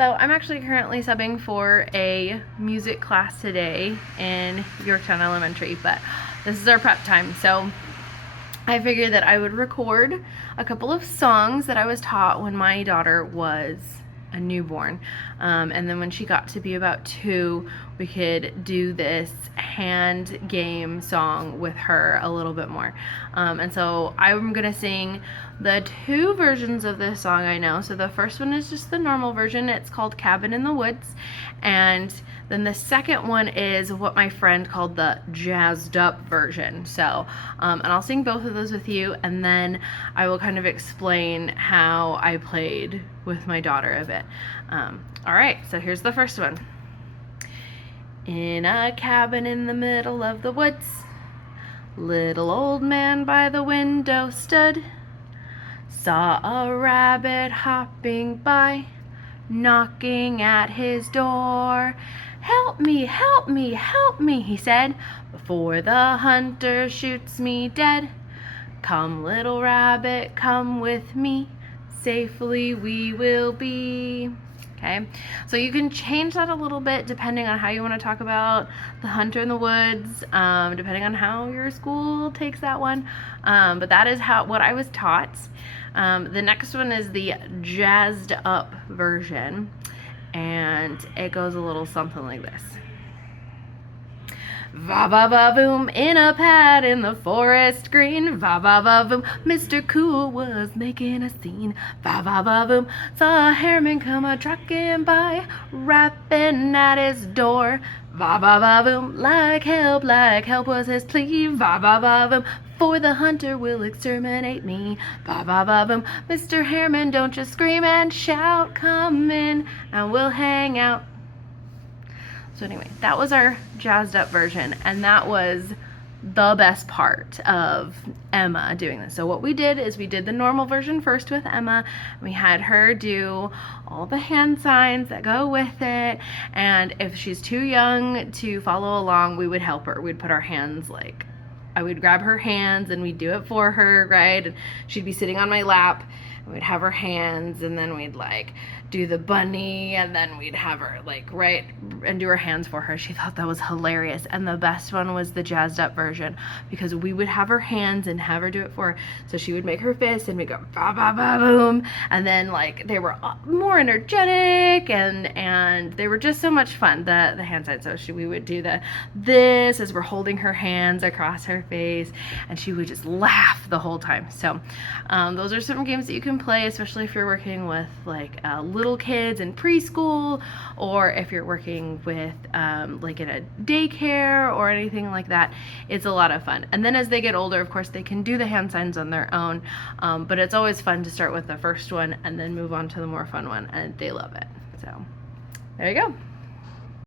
So I'm actually currently subbing for a music class today in Yorktown Elementary, but this is our prep time. So I figured that I would record a couple of songs that I was taught when my daughter was a newborn. And then when she got to be about 2, we could do this hand game song with her a little bit more. And so I'm gonna sing the 2 versions of this song I know. So the first one is just the normal version. It's called Cabin in the Woods. And then the second one is what my friend called the jazzed up version. So, and I'll sing both of those with you, and then I will kind of explain how I played with my daughter a bit. All right, so here's the first one. In a cabin in the middle of the woods, little old man by the window stood, saw a rabbit hopping by, knocking at his door. "Help me, help me, help me," he said, "before the hunter shoots me dead. Come, little rabbit, come with me, safely we will be." Okay, so you can change that a little bit depending on how you want to talk about the hunter in the woods, depending on how your school takes that one. But that is what I was taught. The next one is the jazzed up version, and it goes a little something like this. Va va va boom, in a pad in the forest green. Va va va boom, Mr. Cool was making a scene. Va va va boom, saw a hairman come a trucking by, rapping at his door. Va va va boom, like help was his plea. Va va va boom, for the hunter will exterminate me. Va va va boom, Mr. Hairman, don't just scream and shout. Come in and we'll hang out. So anyway, that was our jazzed up version, and that was the best part of Emma doing this. So what we did is we did the normal version first with Emma. We had her do all the hand signs that go with it, and if she's too young to follow along, we would help her. We'd put our hands I would grab her hands and we'd do it for her, right? And she'd be sitting on my lap, and we'd have her hands, and then we'd do the bunny, and then we'd have her right and do her hands for her. She thought that was hilarious. And the best one was the jazzed up version, because we would have her hands and have her do it for her. So she would make her fists and we'd go ba ba ba boom, and then they were more energetic, and they were just so much fun, the hand signs. So we would do this as we're holding her hands across her face, and she would just laugh the whole time. So those are some games that you can play, especially if you're working with little kids in preschool, or if you're working with in a daycare or anything like that. It's a lot of fun. And then as they get older, of course, they can do the hand signs on their own, but it's always fun to start with the first one and then move on to the more fun one, and they love it. So there you go.